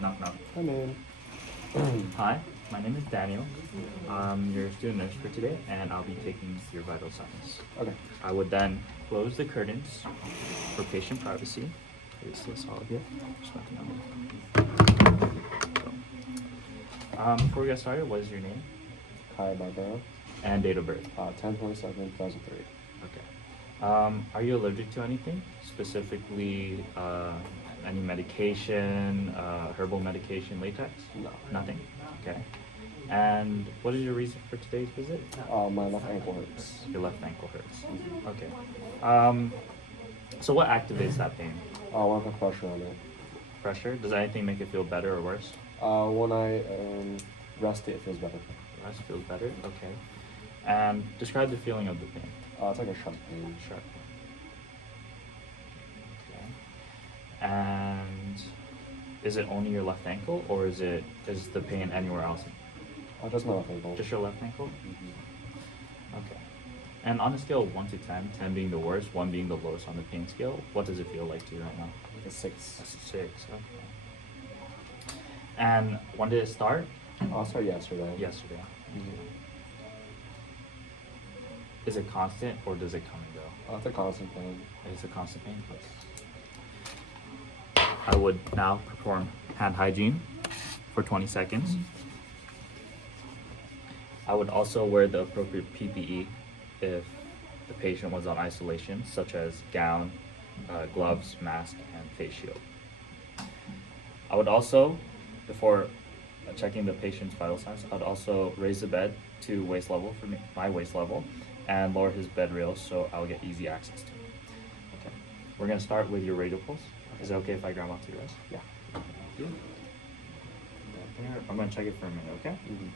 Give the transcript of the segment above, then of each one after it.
Knock knock. Come in. Hi, my name is Daniel. I'm your student nurse for today, and I'll be taking your vital signs. Okay. I would then close the curtains for patient privacy. Is this all here? Just want to know. Before we get started, what is your name Hi, Barbara. and date of birth? 10/27/2003. Okay. Are you allergic to anything? Specifically, any medication, herbal medication, latex? No. Nothing? Okay. And what is your reason for today's visit? My left ankle hurts. Your left ankle hurts. Okay. So what activates that pain? I want to put pressure on it. Pressure? Does anything make it feel better or worse? When I rest it feels better. Rest feels better? Okay. And describe the feeling of the pain. It's like a sharp pain. Sharp. Okay. And is it only your left ankle, or is the pain anywhere else? Just my left ankle. Just your left ankle? Mm-hmm. Okay. And on a scale of 1 to 10, 10 being the worst, 1 being the lowest on the pain scale, what does it feel like to you right now? Like a 6. That's a 6. Okay. And when did it start? I started yesterday. Yesterday. Mm-hmm. Is it constant, or does it come and go? It's a constant pain. It's a constant pain. I would now perform hand hygiene for 20 seconds. I would also wear the appropriate PPE if the patient was on isolation, such as gown, gloves, mask, and face shield. I would also, before checking the patient's vital signs, I'd also raise the bed to waist level for my waist level, and lower his bed rails so I'll get easy access to him. Okay, we're gonna start with your radial pulse. Is it okay if I grab onto yours? Yeah. Thank you. I'm gonna check it for a minute, okay? Mm-hmm.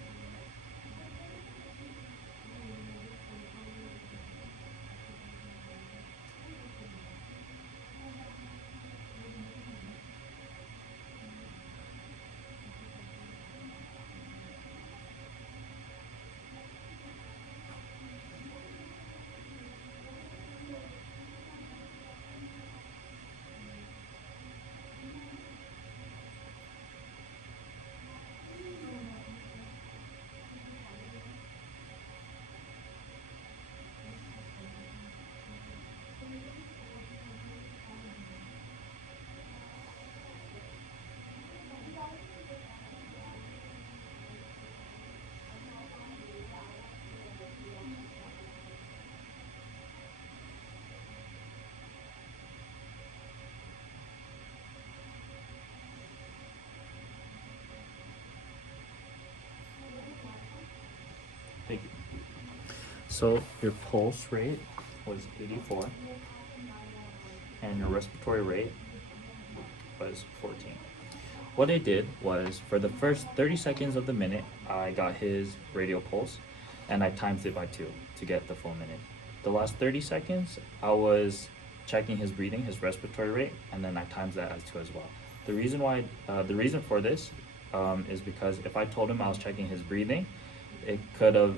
Thank you. So your pulse rate was 84, and your respiratory rate was 14. What I did was, for the first 30 seconds of the minute, I got his radial pulse, and I times it by 2 to get the full minute. The last 30 seconds, I was checking his breathing, his respiratory rate, and then I times that as 2 as well. The reason for this is because if I told him I was checking his breathing, he could have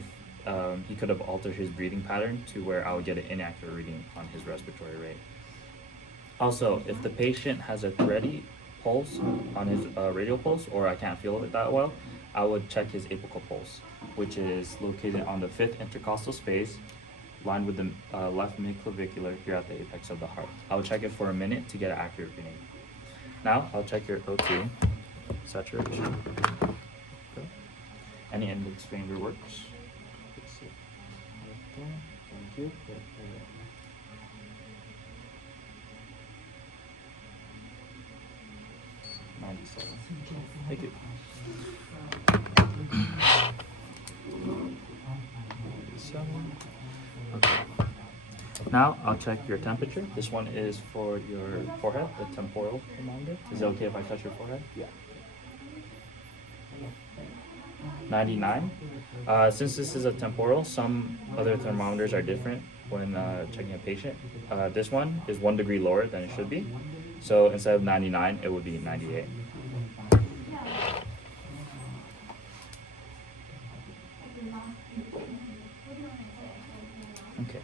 altered his breathing pattern to where I would get an inaccurate reading on his respiratory rate. Also, if the patient has a thready pulse on his radial pulse, or I can't feel it that well, I would check his apical pulse, which is located on the 5th intercostal space, lined with the left midclavicular here at the apex of the heart. I would check it for a minute to get an accurate reading. Now, I'll check your O2 saturation. Okay. Any index finger works. Thank you. 97. Thank you. 97. Okay. Now I'll check your temperature. This one is for your forehead, the temporal thermometer. Is it okay if I touch your forehead? Yeah. 99. Since this is a temporal, some other thermometers are different when checking a patient. This one is 1 degree lower than it should be. So instead of 99, it would be 98. Okay.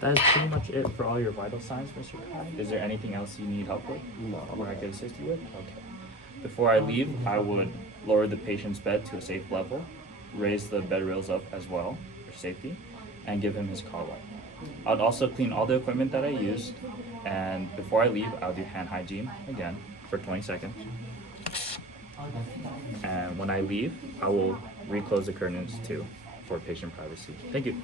That is pretty much it for all your vital signs, Mr. Kai. Is there anything else you need help with? No. Or I can assist you with? Okay. Before I leave, I would lower the patient's bed to a safe level, raise the bed rails up as well for safety, and give him his car wipe. I'd also clean all the equipment that I used, and before I leave, I'll do hand hygiene again for 20 seconds. And when I leave, I will reclose the curtains too for patient privacy. Thank you.